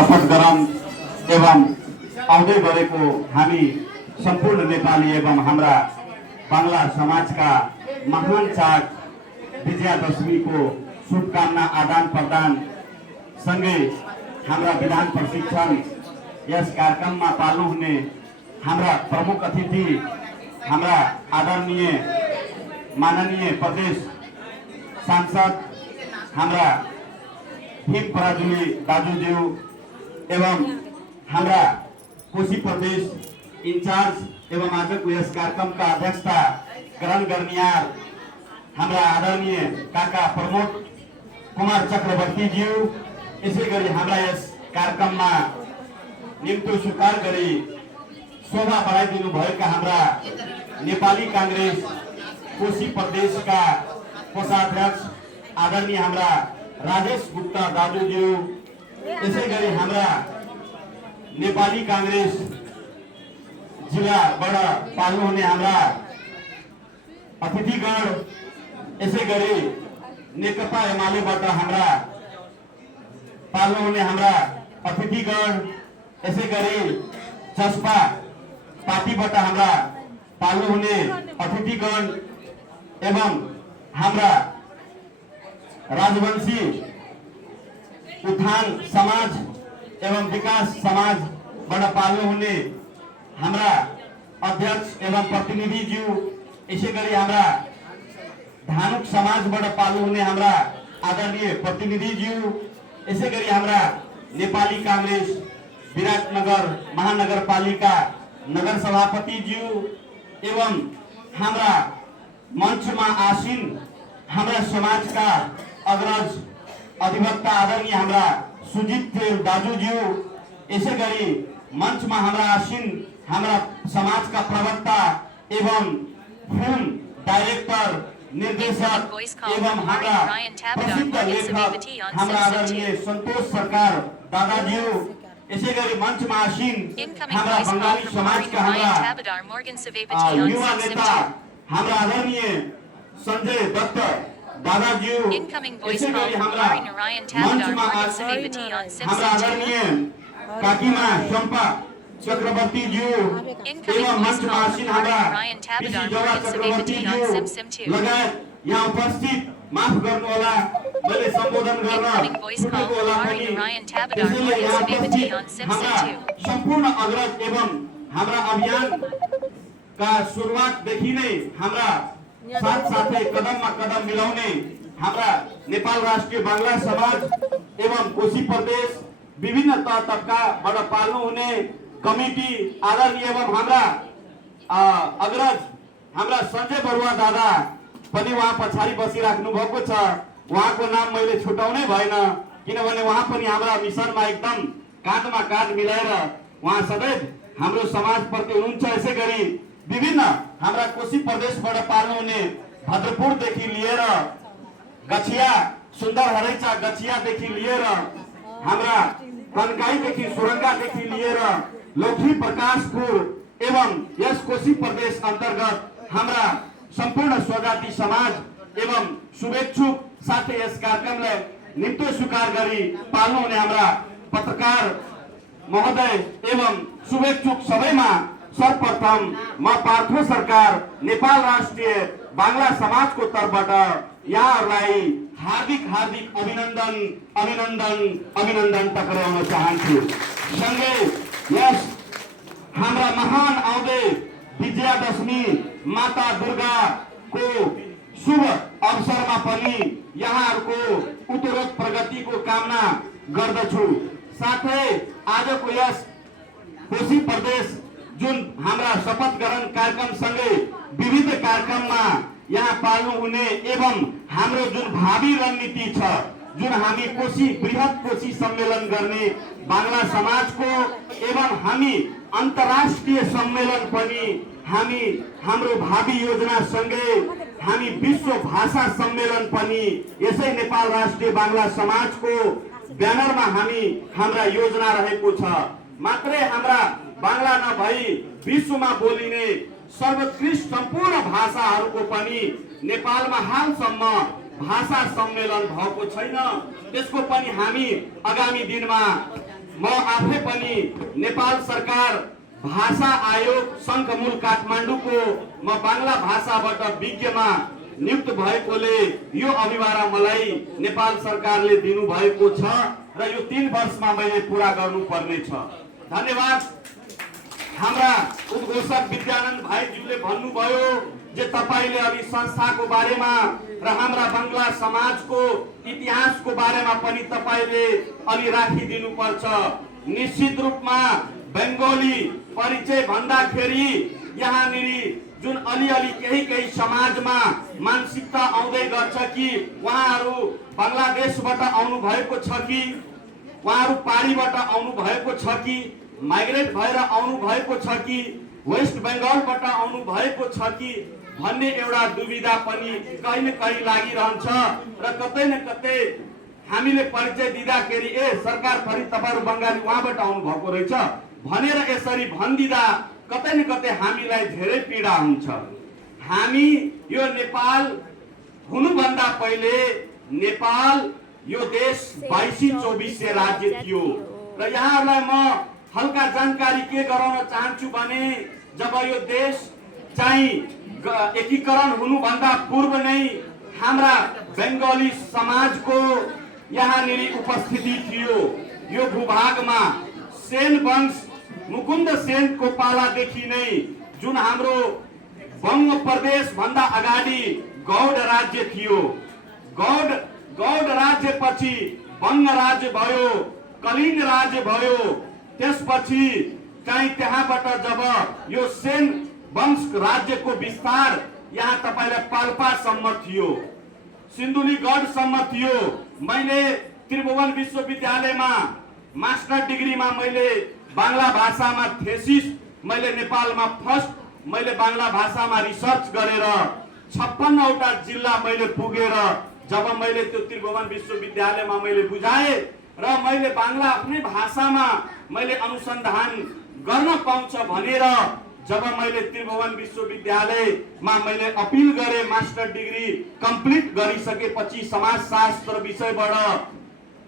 शपथ ग्रहण एवं आउँदै गरेको हामी सम्पूर्ण नेपाली एवं हाम्रा बांग्ला समाज का महान चाड विजयादशमीको शुभकामना आदान प्रदान सँगै हाम्रा विधान प्रशिक्षण यस कार्यक्रममा पाल्नु हुने हाम्रा प्रमुख अतिथि हाम्रा आदरणीय माननीय प्रदेश सांसद हाम्रा भीम पराजुली दाजुज्यू एवं हाम्रा कोशी प्रदेश इंचार्ज एवं आजको यस कार्यक्रमका अध्यक्षता ग्रहण गर्नियार हाम्रा आदरणीय काका प्रमोद कुमार चक्रवर्ती ज्यू यसै गरी हाम्रा यस कार्यक्रममा निम्तो स्वीकार गरी शोभा बढाइदिनु भएका हाम्रा नेपाली कांग्रेस कोशी प्रदेशका कोषाध्यक्ष आदरणीय हाम्रा राजेश गुप्ता दाजुज्यू यसै गरी हाम्रा नेपाली कांग्रेस जिल्लाबाट पाल्नु हुने हाम्रा अतिथिगण यसै गरी नेकपा एमालेबाट हाम्रा पाल्नु हुने हाम्रा अतिथिगण यसै गरी जसपा पार्टीबाट हाम्रा पाल्नु हुने अतिथिगण एवं हाम्रा राजवंशी उत्थान समाज एवं विकास समाज बाट पाल्नु हुने हाम्रा अध्यक्ष एवं प्रतिनिधि ज्यू यसै गरी हाम्रा धानुक समाजबाट पाल्नु हुने हाम्रा आदरणीय प्रतिनिधि ज्यू यसै गरी हाम्रा नेपाली कांग्रेस विराटनगर महानगरपालिका नगर सभापति ज्यू एवं हाम्रा मंचमा आसीन हाम्रा समाज का अग्रज अधिवक्ता आदरणीय हाम्रा सुजित दाजुज्यू यसै गरी मंचमा हाम्रा आसीन हाम्रा समाज का प्रवक्ता एवं फिल्म डायरेक्टर निर्देशक एवं हाम्रा प्रसिद्ध लेखक हाम्रा आदरणीय संतोष सरकार दादाज्यू यसै गरी मंचमा आसीन हाम्रा बंगाली समाज का हाम्रा युवा नेता हाम्रा आदरणीय संजय दत्त दादाज्यू यसै गरी हाम्रा मंचमा आसीन हाम्रा आदरणीय काकीमा शम्पा चक्रवर्ती ज्यू एवं मंचमा आसीन हाम्रा पिसी जवा चक्रवर्ती ज्यू लगायत यहाँ उपस्थित माफ गर्नुहोला मैले सम्बोधन गर्न छुटेको होला पनि त्यसैले यहाँ उपस्थित हाम्रा सम्पूर्ण अग्रज एवं हाम्रा अभियान का सुरुवातदेखि नै हाम्रा साथसाथै कदममा कदम मिलाउने हाम्रा नेपाल राष्ट्रिय बांग्ला समाज एवं कोशी प्रदेश विभिन्न तह तबकाबाट पाल्नु हुने कमिटी आदरणीय एवं हाम्रा अग्रज हाम्रा संजय बरुवा दादा पनि वहाँ पछाडि बसिराख्नु भएको छ। उहाँको नाम मैले छुटाउनै भएन किनभने उहाँ पनि हाम्रा मिसनमा एकदम काँधमा काँध मिलाएर उहाँ सदैव हाम्रो समाजप्रति हुनुहुन्छ। यसै गरी विभिन्न हाम्रा कोशी प्रदेशबाट पाल्नु हुने भद्रपुरदेखि लिएर गछिया सुन्दर हरैचा गछियादेखि लिएर हाम्रा कन्काईदेखि सुरंगादेखि लिएर लौथी प्रकाशपुर एवं यस कोशी प्रदेश अंतर्गत हाम्रा संपूर्ण स्वजाति समाज एवं शुभेच्छुक साथै यस कार्यक्रमलाई निम्तो स्वीकार गरी पाल्नु हुने हाम्रा पत्रकार महोदय एवं शुभेच्छुक सबैमा सर्वप्रथम म पार्थो सरकार नेपाल राष्ट्रिय बांग्ला समाज को तर्फबाट यहाँहरूलाई हार्दिक हार्दिक अभिनन्दन अभिनन्दन अभिनन्दन टक्राउन चाहन्छु। सँगै यस हाम्रा महान आउँदै विजयादशमी माता दुर्गा को शुभ अवसरमा पनि यहाँहरूको उत्तरोत्तर प्रगतिको कामना गर्दछु। साथै आजको यस कोशी प्रदेश जुन हाम्रा शपथ ग्रहण कार्यक्रम सँगै विविध कार्यक्रममा यहाँ पाल्नु हुने एवं हाम्रो जुन भावी रणनीति छ जुन हामी कोशी बृहत कोशी सम्मेलन गर्ने बांग्ला समाजको एवं हामी अन्तर्राष्ट्रिय सम्मेलन पनि हामी हाम्रो भावी योजना सँगै हामी विश्व भाषा सम्मेलन पनि यसै नेपाल राष्ट्रिय बांग्ला समाजको ब्यानरमा हामी हाम्रा योजना रहेको छ। मात्रै हाम्रा बांग्ला नभई विश्वमा बोलिने सर्वोत्कृष्ट सम्पूर्ण भाषाहरूको पनि नेपालमा हालसम्म भाषा सम्मेलन भएको छैन। त्यसको पनि हामी आगामी दिनमा म आफै पनि नेपाल सरकार भाषा आयोग शङ्खमूल काठमाडौँको म बाङ्ला भाषाबाट विज्ञमा नियुक्त भएकोले यो अभिभारा मलाई नेपाल सरकारले दिनुभएको छ र यो 3 वर्षमा मैले पूरा गर्नुपर्ने छ। धन्यवाद। हाम्रा उद्घोषक विद्यानन्द भाइज्यूले भन्नुभयो जे तपाईले अघि संस्थाको बारेमा र हाम्रा बंगला समाजको इतिहासको बारेमा पनि तपाईले अलि राखिदिनु पर्छ। निश्चित रूपमा बंगाली परिचय भन्दाखेरि यहाँनिर जुन अलिअलि केही समाजमा मानसिकता आउँदै गर्छ कि उहाँहरू बंगलादेशबाट आउनु भएको छ कि उहाँहरू पारीबाट आउनु भएको छ कि माइग्रेट भएर आउनु भएको छ कि वेस्ट बेंगलबाट आउनु भएको छ कि भन्ने एउटा दुविधा पनि कहीँ न कहीँ लागिरहन्छ र कतै न कतै हामीले परिचय दिँदाखेरि ए सरकार फरि तपाईहरु बंगाली उहाँबाट आउनु भएको रहेछ भनेर यसरी भन्दिदा कतै न कतै हामीलाई धेरै पीडा हुन्छ। हामी यो नेपाल हुनुभन्दा पहिले नेपाल यो देश 2224 राज्य थियो र यहाँहरूलाई म हल्का जानकारी के गराउन चाहन्छु भने जब यो देश चाहिँ एकीकरण हुनुभन्दा पूर्व नै हाम्रा बंगाली समाजको यहाँनिर उपस्थिति थियो। यो भूभागमा सेन वंश मुकुन्द सेनको पालादेखि नै जुन हाम्रो बंग प्रदेश भन्दा अगाडि गौड राज्य थियो। गौड राज्य पछि बंग राज्य भयो, कलिंग राज्य भयो। त्यसपछि चाहिँ त्यहाँबाट जब यो सेन वंश राज्यको विस्तार यहाँ तपाईलाई पाल्पासम्म थियो, सिन्धुलीगढसम्म थियो। मैले त्रिभुवन विश्वविद्यालयमा मास्टर डिग्रीमा मैले बांग्ला भाषामा थेसिस मैले नेपालमा फर्स्ट मैले बांग्ला भाषामा रिसर्च गरेर 56 वटा जिल्ला मैले पुगेर जब मैले त्यो त्रिभुवन विश्वविद्यालयमा मैले बुझाए र मैले बांग्ला आफ्नै भाषामा मैले अनुसन्धान गर्न पाउँछ भनेर जब मैले त्रिभुवन विश्वविद्यालयमा मैले अपिल गरे मास्टर डिग्री कम्प्लिट गरिसकेपछि समाजशास्त्र विषयबाट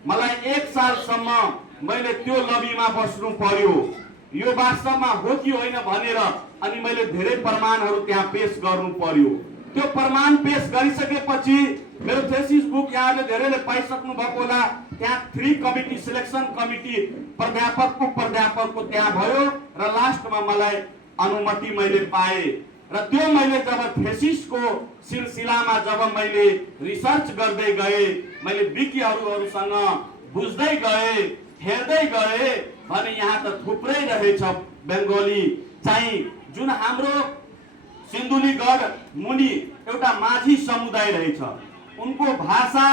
मलाई 1 सालसम्म मैले त्यो लबीमा बस्नु पर्यो। यो वास्तवमा हो कि होइन भनेर अनि मैले धेरै प्रमाणहरू त्यहाँ पेश गर्नु पर्यो। त्यो प्रमाण पेश गरिसकेपछि मेरो थेसिस बुक यहाँले धेरैले पाइसक्नु भएको होला। त्यहाँ 3 कमिटी सिलेक्सन कमिटी प्राध्यापकको त्यहाँ भयो र लास्टमा मलाई अनुमति मैले पाए र त्यो मैले जब थेसिसको सिलसिलामा जब मैले रिसर्च गर्दै गए मैले विज्ञहरूसँग बुझ्दै गए हेर्दै गए भने यहाँ त थुप्रै रहेछ बंगाली चाहिँ जुन हाम्रो सिन्धुलीगढ मुनि एउटा माझी समुदाय रहेछ। उनको भाषा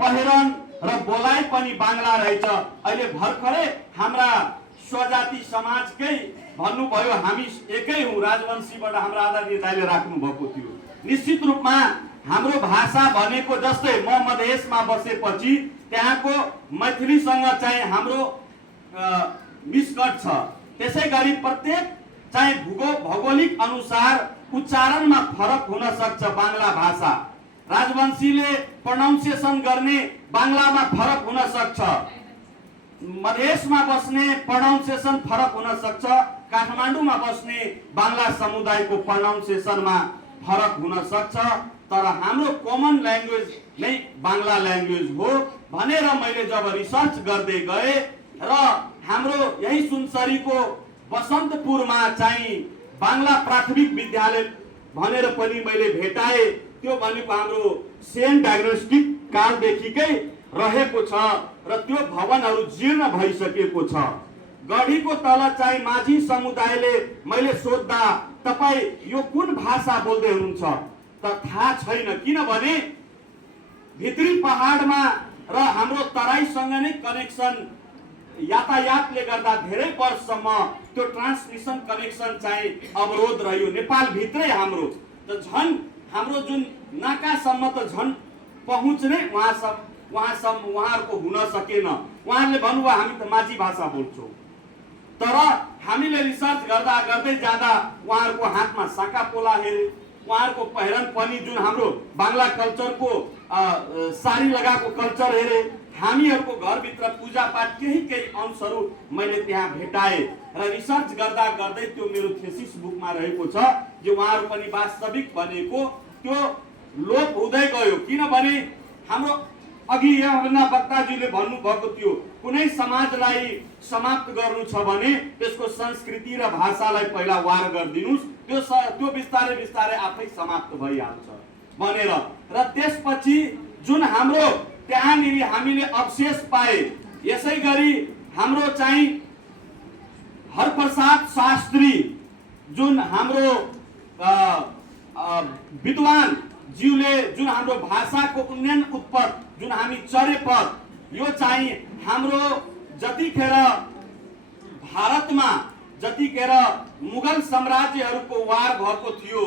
पहिरन र बोलाइ पनि बांग्ला रहेछ। अहिले भर्खरै हाम्रा स्वजाति समाजकै भन्नुभयो हामी एकै हौं राजवंशीबाट हाम्रा आदरणीय दाइले राख्नु भएको थियो। निश्चित रूपमा हाम्रो भाषा भनेको जस्तै म मधेसमा बसेपछि त्यहाँको मैथिलीसँग चाहिँ हाम्रो मिसकट छ। त्यसैगरी प्रत्येक चाहिँ भौगोलिक अनुसार उच्चारणमा फरक हुन सक्छ। बांग्ला भाषा राजवंशीले प्रोनाउन्सिएसन गर्ने बांग्लामा फरक हुन सक्छ, मधेसमा बस्ने प्रोनाउन्सिएसन फरक हुन सक्छ, काठमाडौँमा बस्ने बांग्ला समुदायको प्रोनाउन्सिएसनमा फरक हुन सक्छ। तर हाम्रो कमन ल्याङ्ग्वेज नै बांग्ला ल्याङ्ग्वेज हो भनेर मैले जब रिसर्च गर्दै गए र हाम्रो यही सुनसरीको बसन्तपुरमा चाहिँ बांग्ला प्राथमिक विद्यालय भनेर पनि मैले भेटाए। त्यो भनेको हाम्रो सेन डायग्नोस्टिक कालदेखिकै रहेको छ र त्यो भवनहरू जीर्ण भइसकेको छ। गढीको तल चाहिँ माझी समुदायले मैले सोध्दा तपाई यो कुन भाषा बोल्दै हुनुहुन्छ त थाहा छैन, किनभने भित्री पहाडमा र हाम्रो तराईसँग नै कनेक्सन यातायातले गर्दा धेरै वर्षसम्म त्यो ट्रान्समिसन कनेक्सन चाहिँ अवरोध रह्यो। नेपाल भित्रै हाम्रो त झन् हाम्रो जुन नाकासम्म त झन् पहुँच नै उहाँहरूको हुन सकेन। उहाँहरूले भन्नुभयो हामी त माझी भाषा बोल्छौँ, तर हामीले रिसर्च गर्दै जाँदा उहाँहरूको हातमा साका पोला हेरे, उहाँहरूको पहिरन पनि जुन हाम्रो बांग्ला कल्चरको साडी लगाएको कल्चर हेरे, हामीहरूको घरभित्र पूजापाठ केही अंशहरू मैले त्यहाँ भेटाएँ र रिसर्च गर्दा गर्दै त्यो मेरो थेसिस बुकमा रहेको छ जो उहाँहरू पनि वास्तविक भनेको त्यो लोप हुँदै गयो। किनभने हाम्रो अघि यहाँभन्दा वक्ताजीले भन्नुभएको थियो कुनै समाजलाई समाप्त गर्नु छ भने त्यसको संस्कृति र भाषालाई पहिला वार गरिदिनुस्, त्यो बिस्तारै बिस्तारै आफै समाप्त भइहाल्छ भनेर। र त्यसपछि जुन हाम्रो त्यहाँनिर हामीले अवशेष पाए, यसै गरी हाम्रो चाहिँ हरप्रसाद शास्त्री जुन हाम्रो विद्वान ज्यूले जुन हाम्रो भाषाको उन्नयन उत्पत्त जुन हामी चरेपद, यो चाहिँ हाम्रो जतिखेर भारतमा जतिखेर मुगल साम्राज्यहरूको वार भएको थियो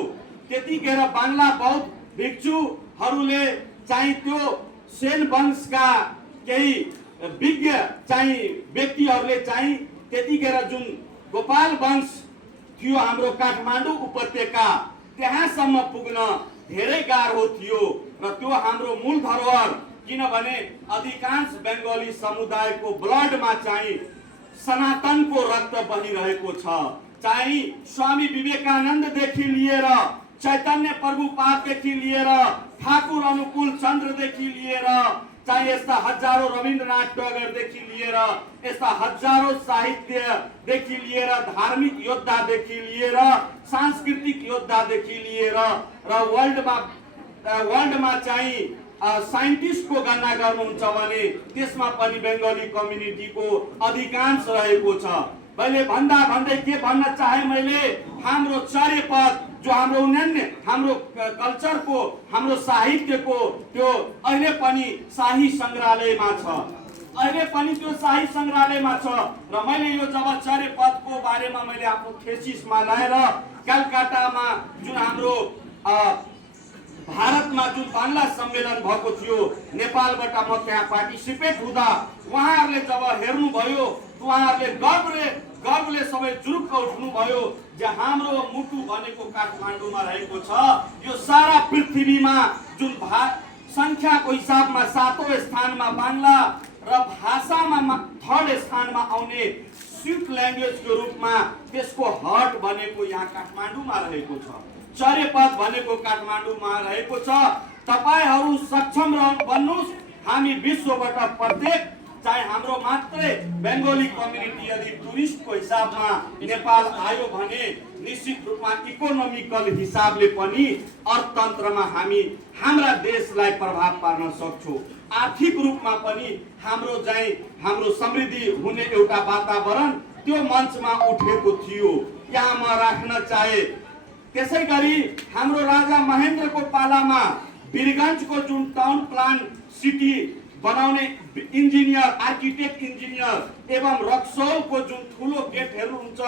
त्यतिखेर बाङ्ला बौद्ध भिक्षुहरूले चाहिँ त्यो सेन वंशका केही विज्ञ चाहिँ व्यक्तिहरूले चाहिँ त्यतिखेर जुन गोपाल वंश थियो हाम्रो काठमाडौँ उपत्यका त्यहाँसम्म पुग्न धेरै गाह्रो थियो र त्यो हाम्रो मूल धरोहर, किनभने अधिकांश बंगाली समुदायको ब्लडमा चाहिँ सनातनको रक्त बहिरहेको छ। चाहिँ स्वामी विवेकानन्ददेखि लिएर चैतन्य प्रभुपाददेखि लिएर ठाकुर अनुकूल चन्द्रदेखि लिएर चाहे यस्ता हजारौं रविन्द्रनाथ टैगोरदेखि लिएर यस्ता हजारौं साहित्यदेखि लिएर धार्मिक योद्धादेखि लिएर सांस्कृतिक योद्धादेखि लिएर र वर्ल्डमा चाहिँ साइन्टिस्टको गणना गर्नुहुन्छ भने त्यसमा पनि बंगाली कम्युनिटीको अधिकांश रहेको छ। मैले भन्दै के भन्न चाहे मैले हाम्रो चर्यपद जो हाम्रो उन्नयन हाम्रो कल्चरको हाम्रो साहित्यको त्यो अहिले पनि शाही संग्रहालयमा छ, अहिले पनि त्यो शाही संग्रहालयमा छ। र मैले यो जब चर्यपदको बारेमा मैले आफ्नो थेसिसमा ल्याएर कलकत्तामा जुन हाम्रो भारतमा जुन बाङ्ला सम्मेलन भएको थियो नेपालबाट म त्यहाँ पार्टिसिपेट हुँदा उहाँहरूले जब हेर्नुभयो उहाँहरूले गर्वले सबै जुरुक्क उठ्नुभयो जे हाम्रो मुटु भनेको काठमाडौँमा रहेको छ। यो सारा पृथ्वीमा जुन संख्याको हिसाबमा 7औं स्थानमा बाङ्ला र भाषामा 3rd स्थानमा आउने स्विफ्ट ल्याङ्ग्वेजको रूपमा त्यसको हट भनेको यहाँ काठमाडौँमा रहेको छ। चर्यपद भनेको काठमाडौँमा रहेको छ। तपाईहरू सक्षम बन्नुस्। हामी विश्वबाट प्रत्येक चाहे हाम्रो मात्रै बंगाली कम्युनिटी यदि टुरिस्टको हिसाबमा नेपाल आयो भने निश्चित रूपमा इकोनोमिकल हिसाबले पनि अर्थतन्त्रमा हामी हाम्रा देशलाई प्रभाव पार्न सक्छौं। आर्थिक रूपमा पनि हाम्रो समृद्धि हुने एउटा वातावरण त्यो मञ्चमा उठेको थियो, यहाँ म राख्न चाहे। त्यसै गरी हाम्रो राजा महेन्द्रको पालामा वीरगञ्जको जुन टाउन प्लान सिटी बनाउने इन्जिनियर आर्किटेक्ट इन्जिनियर एवं रक्सौलको जुन ठुलो गेटहरू हुन्छ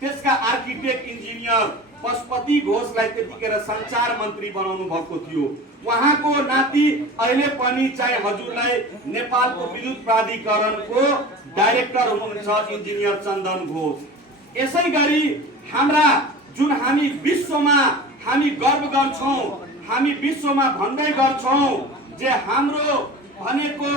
त्यसका आर्किटेक्ट इन्जिनियर पशुपति घोषलाई त्यतिखेर सञ्चार मन्त्री बनाउनु भएको थियो। उहाँको नाति अहिले पनि चाहिँ हजुरलाई नेपालको विद्युत प्राधिकरणको डाइरेक्टर हुनुहुन्छ इन्जिनियर चन्दन घोष। यसै गरी हाम्रा जुन हामी विश्वमा हामी गर्व गर्छौं, हामी विश्वमा भन्दै गर्छौं जे हाम्रो भनेको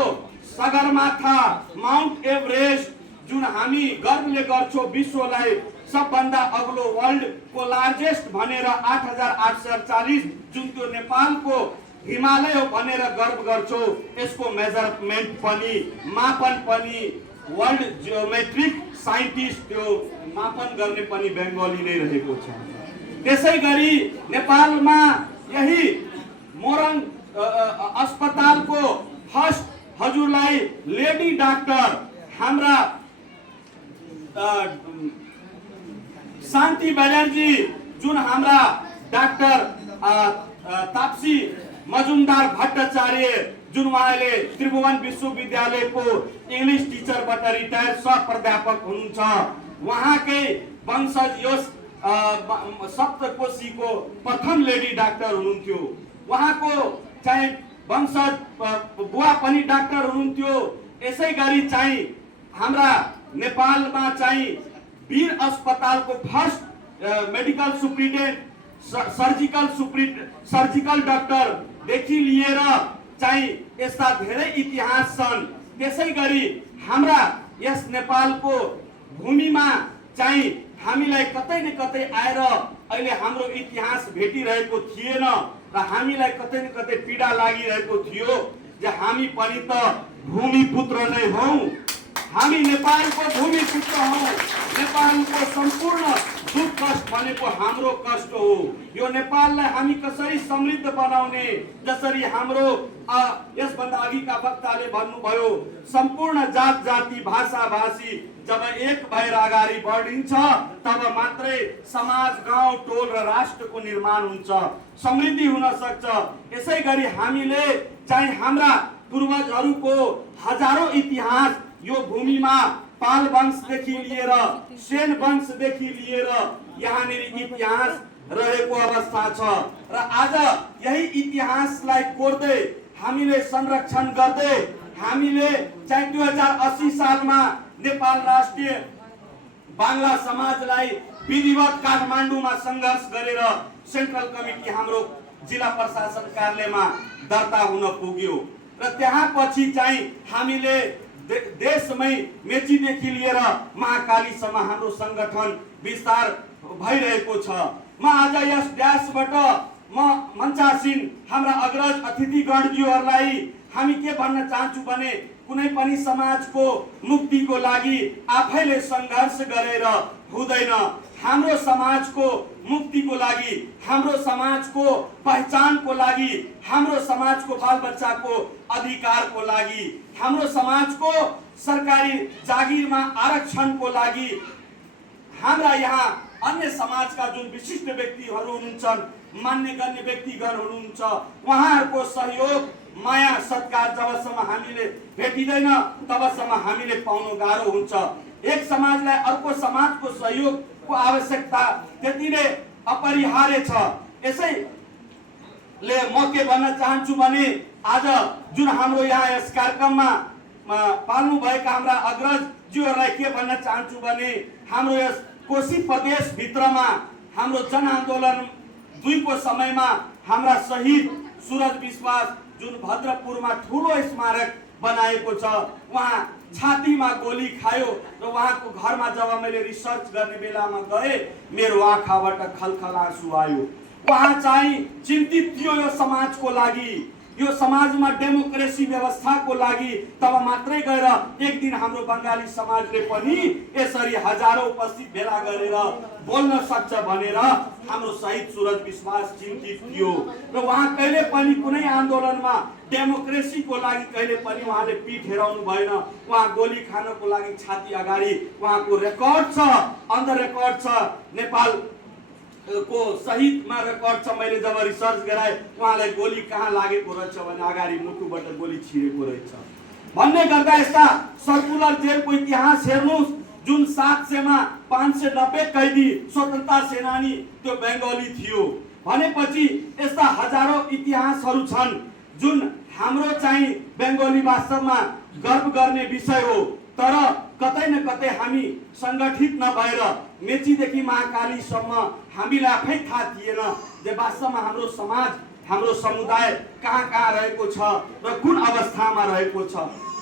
सगरमाथा माउन्ट एभरेस्ट जुन हामी गर्वले गर्छौं विश्वलाई सबभन्दा अग्लो वर्ल्ड को लार्जेस्ट भनेर 8840 जुन त्यो नेपालको हिमालय हो भनेर गर्व गर्छौं। यसको मेजरमेन्ट पनि मापन पनि वर्ल्ड जियोमेट्रिक साइन्टिस्ट त्यो मापन गर्ने पनि बंगाली नै रहेको छ। त्यसै गरी नेपालमा यही मोरङ अस्पतालको फर्स्ट हजुरलाई लेडी डाक्टर हाम्रा शान्ति ब्यानर्जी जुन हाम्रा डाक्टर ताप्सी मजुमदार भट्टाचार्य जुन उहाँले त्रिभुवन विश्वविद्यालयको इंग्लिश टिचरबाट रिटायर सह प्राध्यापक हुनुहुन्छ। उहाँकै वंशज यो सप्तकोशीको प्रथम लेडी डाक्टर हुनुहुन्थ्यो। उहाँको चाहिँ वंशज बुवा पनि डाक्टर हुनुहुन्थ्यो। यसै गरी चाहिँ हाम्रा नेपालमा चाहिँ वीर अस्पतालको फर्स्ट मेडिकल सुप्रिटेन्डेन्ट सर्जिकल डाक्टर देखि लिएर चाहिँ यस्ता धेरै इतिहास छन् त्यसै गरी हाम्रा यस नेपालको भूमिमा चाहिँ हामीलाई कतै न कतै आएर अहिले हाम्रो इतिहास भेटिरहेको थिएन र हामीलाई कतै न कतै पीडा लागिरहेको थियो जे हामी पनि त भूमिपुत्र नै हौं, हामी नेपालको भूमिपुत्र हौं। नेपालको सम्पूर्ण दुख कष्ट भनेको हाम्रो कष्ट हो। यो नेपाललाई हामी कसरी समृद्ध बनाउने, जसरी हाम्रो यसभन्दा अघिका वक्ताले भन्नुभयो सम्पूर्ण जात जाति भाषा भाषी जब एक भएर अगाडि बढिन्छ तब मात्रै समाज गाउँ टोल र राष्ट्रको निर्माण हुन्छ, समृद्धि हुन सक्छ। यसै गरी हामीले चाहिँ हाम्रा पूर्वजहरूको हजारौं इतिहास यो भूमिमा पाल वंशदेखि लिएर सेन वंशदेखि लिएर यहाँनिर इतिहास रहेको अवस्था छ र आज यही इतिहासलाई कोर्दै हामीले संरक्षण गर्दै हामीले चाहिँ 2080 सालमा नेपाल राष्ट्रिय बांग्ला समाजलाई विधिवत काठमाडौँमा सङ्घर्ष गरेर सेन्ट्रल कमिटी हाम्रो जिल्ला प्रशासन कार्यालयमा दर्ता हुन पुग्यो र त्यहाँ पछि चाहिँ हामीले देशमै मेचीदेखि लिएर महाकालीसम्म हाम्रो संगठन विस्तार भइरहेको छ। म आज यस ड्यासबाट म मञ्चासीन हाम्रा अग्रज अतिथिगणज्यूहरूलाई हामी के भन्न चाहन्छु भने कुनै पनि समाजको मुक्तिको लागि आफैले सङ्घर्ष गरेर हुँदैन। हाम्रो समाजको मुक्तिको लागि, हाम्रो समाजको पहिचानको लागि, हाम्रो समाजको बालबच्चाको अधिकारको लागि, हाम्रो समाजको सरकारी जागिरमा आरक्षणको लागि हाम्रा यहाँ अन्य समाजका जुन विशिष्ट व्यक्तिहरू हुनुहुन्छ, मान्य गर्ने व्यक्तिगण हुनुहुन्छ, उहाँहरूको सहयोग माया सत्कार जबसम्म हामीले भेटिँदैन तबसम्म हामीले पाउनु गाह्रो हुन्छ। एक समाजलाई अर्को समाजको सहयोगको आवश्यकता त्यति नै अपरिहार्य छ। यसैले म के भन्न चाहन्छु भने आज जुन हाम्रो यहाँ यस कार्यक्रममा पाल्नु भएका हाम्रा अग्रजज्यूहरूलाई के भन्न चाहन्छु भने हाम्रो यस कोशी प्रदेश भित्रमा हाम्रो जनआन्दोलन 2 को समयमा हाम्रा शहीद सूरज विश्वास जुन भद्रपुरमा ठुलो स्मारक बनाएको छ, उहाँ छातीमा गोली खायो र उहाँको घरमा जब मैले रिसर्च गर्ने बेलामा गए मेरो आँखाबाट खलखल आँसु आयो। उहाँ चाहिँ चिन्तित थियो यो समाजको लागि, यो समाजमा डेमोक्रेसी व्यवस्थाको लागि। तब मात्रै गएर एक दिन हाम्रो बंगाली समाजले पनि यसरी हजारौं उपस्थित भेला गरेर बोल्न सक्छ भनेर हाम्रो शहीद सूरज विश्वास चिन्तित थियो र उहाँ कहिले पनि कुनै आन्दोलनमा डेमोक्रेसीको लागि कहिले पनि उहाँले पीठ हेराउनु भएन। उहाँ गोली खानको लागि छाती अगाडि उहाँको रेकर्ड छ, अन द रेकर्ड छ, नेपाल को शहीदमा रेकर्ड छ। मैले जब रिसर्च गराए उहाँलाई गोली कहाँ लागेको रहेछ भने अगाडि मुटुबाट गोली छिरेको रहेछ भन्ने गर्दा यस्ता सर्कुलर जेलको इतिहास हेर्नुस् जुन 700 मा 590 कैदी स्वतन्त्रता सेनानी त्यो बेङ्गली थियो भनेपछि यस्ता हजारौं इतिहासहरू छन् जुन हाम्रो चाहिँ बेङ्गली वास्तवमा गर्व गर्ने विषय हो। तर कतै न कतै हामी संगठित नभएर मेचीदेखि महाकालीसम्म हामीलाई आफै थाहा थिएन जे वास्तवमा हाम्रो समाज हाम्रो समुदाय कहाँ कहाँ रहेको छ र कुन अवस्थामा रहेको छ।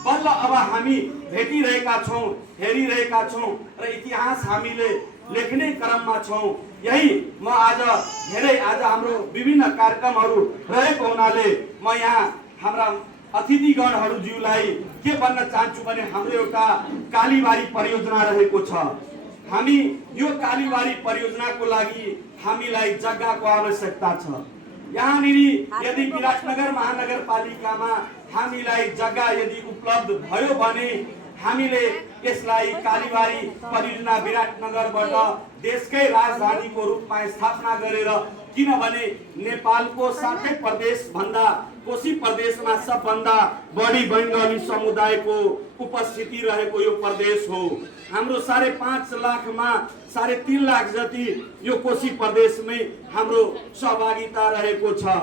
बल्ल अब हामी भेटिरहेका छौं, हेरिरहेका छौं र इतिहास हामीले लेख्ने क्रममा छौं। यही म आज हाम्रो विभिन्न कार्यक्रमहरू रहेको हुनाले म यहाँ हाम्रा अतिथिगणज्यूलाई के भन्न चाहन्छु भने हाम्रो एउटा कालीबारी परियोजना रहेको छ। हामी यो कालीबारी परियोजनाको लागि हामीलाई जग्गाको आवश्यकता छ। यहाँनिर यदि विराटनगर महानगरपालिकामा हामीलाई जग्गा यदि उपलब्ध भयो भने हामीले यसलाई कालीबारी परियोजना विराटनगरबाट देशकै राजधानीको रूपमा स्थापना गरेर, किनभने नेपालको 7 प्रदेश भन्दा कोशी प्रदेशमा सबभन्दा बढी बंगाली समुदायको उपस्थिति रहेको यो प्रदेश हो। हाम्रो 5.5 लाखमा 3.5 लाख जति यो कोशी प्रदेशमै हाम्रो सहभागिता रहेको छ।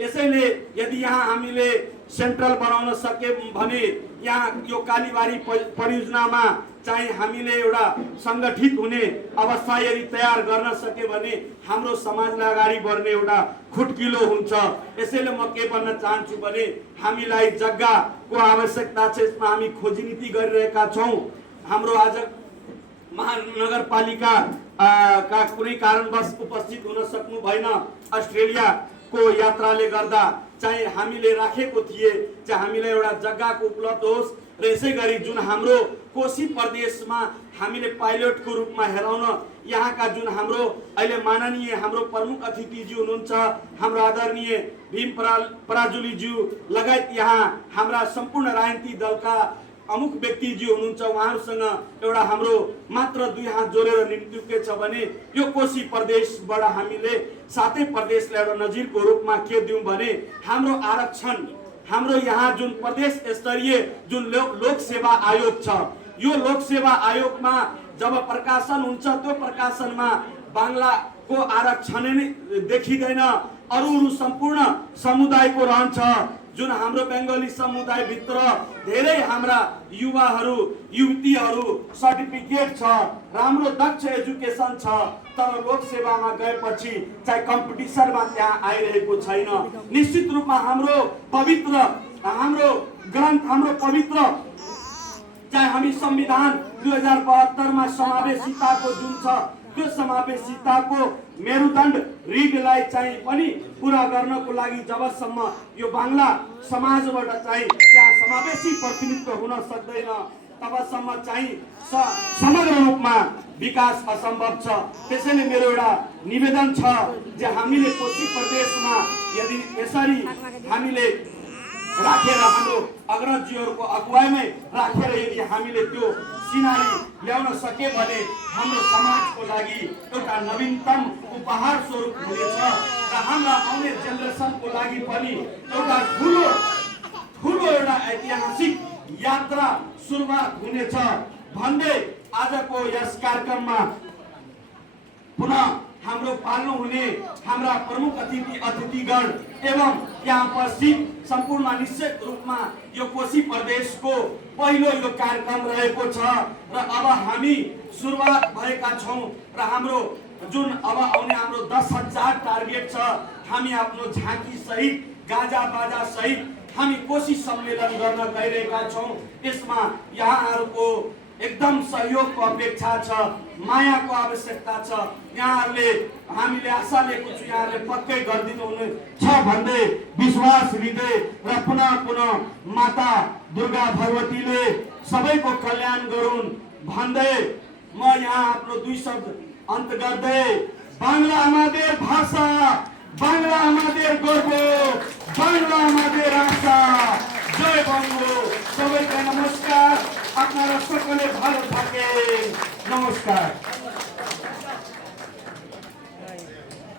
यसैले यदि यहाँ हामीले सेन्ट्रल बनाउन सक्यौं भने यहाँ यो कालीबारी परियोजनामा चाहिँ हामीले एउटा संगठित हुने अवस्था यदि तयार गर्न सके भने हाम्रो समाजलाई अगाडि बढ्ने एउटा खुट्किलो हुन्छ। यसैले म के भन्न चाहन्छु भने हामीलाई जग्गाको आवश्यकता छ, यसमा हामी खोजी नीति गरिरहेका छौँ। हाम्रो आज महानगरपालिका का कुनै कारणवश उपस्थित हुन सक्नु भएन। अस्ट्रेलियाको यात्राले गर्दा चाहिँ हामीले राखेको थिए चाहिँ हामीलाई एउटा जग्गाको उपलब्ध होस् र यसै गरी जुन हाम्रो कोशी प्रदेशमा हामीले पाइलटको रूपमा हेराउन यहाँका जुन हाम्रो अहिले माननीय हाम्रो प्रमुख अतिथिज्यू हुनुहुन्छ हाम्रो आदरणीय भीम पराजुलीज्यू लगायत यहाँ हाम्रा सम्पूर्ण राजनीतिक दलका अमुक व्यक्तिज्यू हुनुहुन्छ, उहाँहरूसँग एउटा हाम्रो मात्र दुई हात जोडेर निम्ति के छ भने यो कोशी प्रदेशबाट हामीले सातै प्रदेशलाई एउटा नजिरको रूपमा के दिउँ भने हाम्रो आरक्षण हाम्रो यहाँ जुन प्रदेश स्तरीय जुन लोक सेवा आयोग छ, यो लोक सेवा आयोगमा जब प्रकाशन हुन्छ त्यो प्रकाशनमा बाङ्लाको आरक्षण नै देखिँदैन, अरू सम्पूर्ण समुदायको रहन्छ। जुन हाम्रो बेङ्गली समुदाय भित्र धेरै हाम्रा युवाहरू युवतीहरू सर्टिफिकेट छ, राम्रो दक्ष एजुकेसन छ, तर लोक सेवामा गएपछि चाहिँ कम्पिटिसनमा त्यहाँ आइरहेको छैन। निश्चित रूपमा हाम्रो पवित्र हाम्रो ग्रन्थ हाम्रो पवित्र चाहे हामी संविधान 2072 मा समावेशिताको जुन छ त्यो समावेशिताको मेरुदण्ड रीडलाई चाहिँ पनि पूरा गर्नको लागि जबसम्म यो बाङ्ला समाजबाट चाहिँ त्यहाँ समावेशी प्रतिनिधित्व हुन सक्दैन तबसम्म चाहिँ समग्र रूपमा विकास असम्भव छ। त्यसैले मेरो एउटा निवेदन छ जे हामीले कोशी प्रदेशमा यदि यसरी हामीले राखेर हाम्रो अग्रजहरूको अगुवाईमै राखेर यदि हामीले त्यो सिनारी ल्याउन सके भने हाम्रो समाजको लागि एउटा नवीनतम उपहार स्वरूप हुनेछ र हाम्रा आउने जेनेरेसनको लागि पनि एउटा ठुलो एउटा ऐतिहासिक यात्रा सुरुवात हुनेछ भन्दै आजको यस कार्यक्रममा पुनः हाम्रो पाल्नु हुने हाम्रा प्रमुख अतिथिगण एवं यहाँ उपस्थित सम्पूर्ण निश्चित रूपमा यो कोशी प्रदेशको पहिलो यो कार्यक्रम रहेको छ र अब हामी सुरुवात भएका छौं र हाम्रो जुन अब आउने हाम्रो 10,000 टार्गेट छ। हामी आफ्नो झाँकी सहित गाजा बाजा सहित हामी कोशी सम्मेलन गर्न गइरहेका छौं। यसमा यहाँहरूको एकदम सहयोगको अपेक्षा छ, मायाको आवश्यकता छ। यहाँहरूले हामीले आशा लिएको छु यहाँहरूले पक्कै गरिदिनु हुनेछ भन्दै विश्वास लिँदै र पुनः माता दुर्गा भगवतीले सबैको कल्याण गरून् भन्दै म यहाँ आफ्नो दुई शब्द अन्त गर्दै बांग्ला আমাদের ভাষা, বাংলা আমাদের গর্ব, বাংলা আমাদের আশা। জয় বঙ্গ। সবাইকে নমস্কার। আপনারা সকলে ভালো থাকেন। নমস্কার।